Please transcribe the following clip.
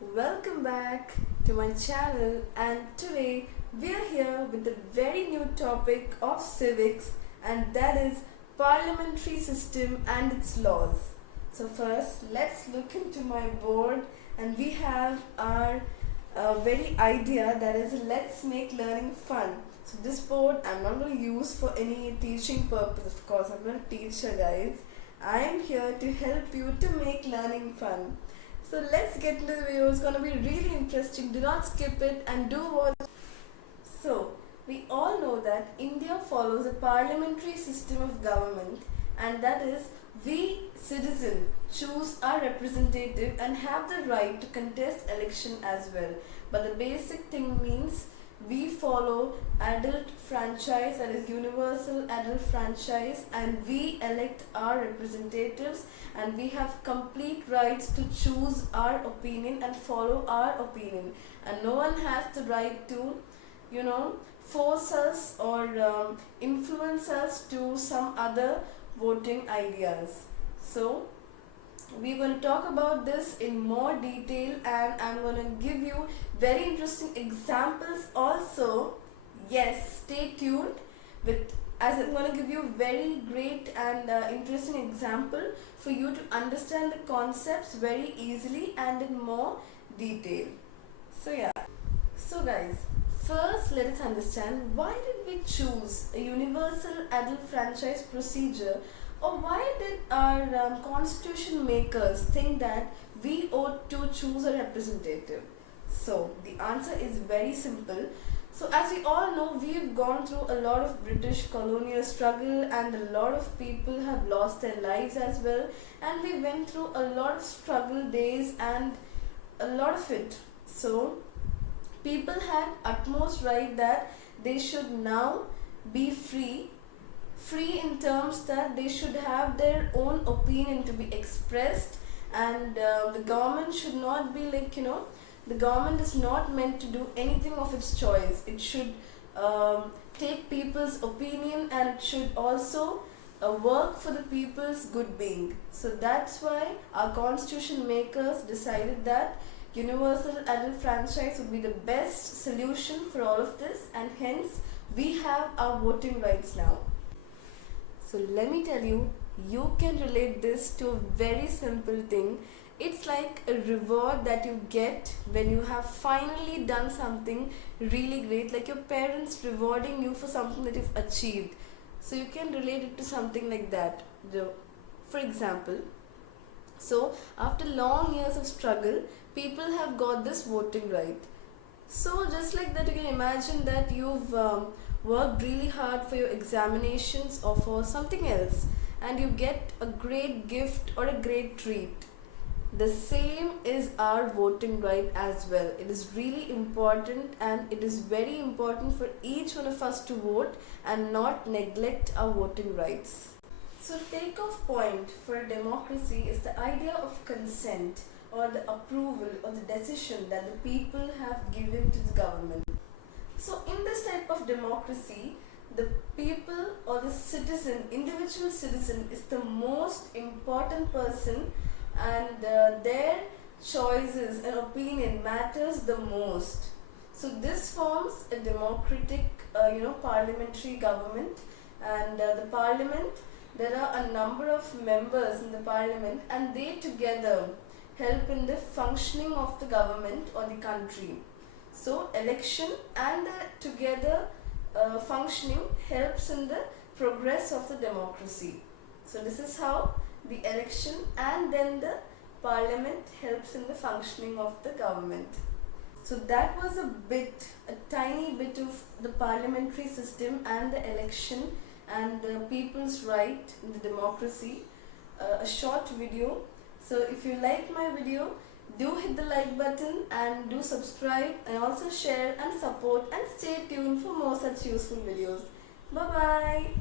welcome back to my channel, and today we are here with a very new topic of civics, and that is parliamentary system and its laws. So first let's look into my board, and we have our very idea, that is let's make learning fun. So this board I'm not going to use for any teaching purpose. Of course I'm not a teacher, guys. I am here to help you to make learning fun. So let's get into the video. It's gonna be really interesting. Do not skip it and do watch. So we all know that India follows a parliamentary system of government, and that is we citizen choose our representative and have the right to contest election as well. But the basic thing means we follow adult franchise, that is universal adult franchise, and we elect our representatives, and we have complete rights to choose our opinion and follow our opinion, and no one has the right to force us or influence us to some other voting ideas. So we're going to talk about this in more detail, and I'm going to give you very interesting examples also. Yes, stay tuned with, as I'm going to give you very great and interesting example for you to understand the concepts very easily and in more detail. So yeah, so guys, first let us understand why did we choose a universal adult franchise procedure, or why did our constitution makers think that we ought to choose a representative? So the answer is very simple. So as we all know, we've gone through a lot of British colonial struggle, and a lot of people have lost their lives as well, and we went through a lot of struggle days and a lot of it. So people had utmost right that they should now be free in terms that they should have their own opinion to be expressed, and the government should not be the government is not meant to do anything of its choice. It should take people's opinion, and it should also work for the people's good being. So that's why our constitution makers decided that universal adult franchise would be the best solution for all of this, and hence we have our voting rights now. So let me tell you, you can relate this to a very simple thing. It's like a reward that you get when you have finally done something really great, like your parents rewarding you for something that you've achieved. So you can relate it to something like that. For example, so after long years of struggle, people have got this voting right. So just like that, you can imagine that you've worked really hard for your examinations or for something else, and you get a great gift or a great treat. The same is our voting right as well. It is really important, and it is very important for each one of us to vote and not neglect our voting rights. So takeoff point for a democracy is the idea of consent, or the approval or the decision that the people have given to the government. So in this type of democracy, the people or the citizen, individual citizen, is the most important person, and their choices and opinion matters the most. So this forms a democratic parliamentary government, and the parliament, there are a number of members in the parliament, and they together help in the functioning of the government or the country. So election and the together functioning helps in the progress of the democracy. So this is how the election and then the parliament helps in the functioning of the government. So that was a tiny bit of the parliamentary system and the election and the people's right in the democracy, a short video. So if you like my video, do hit the like button and do subscribe, and also share and support, and stay tuned for more such useful videos. Bye bye.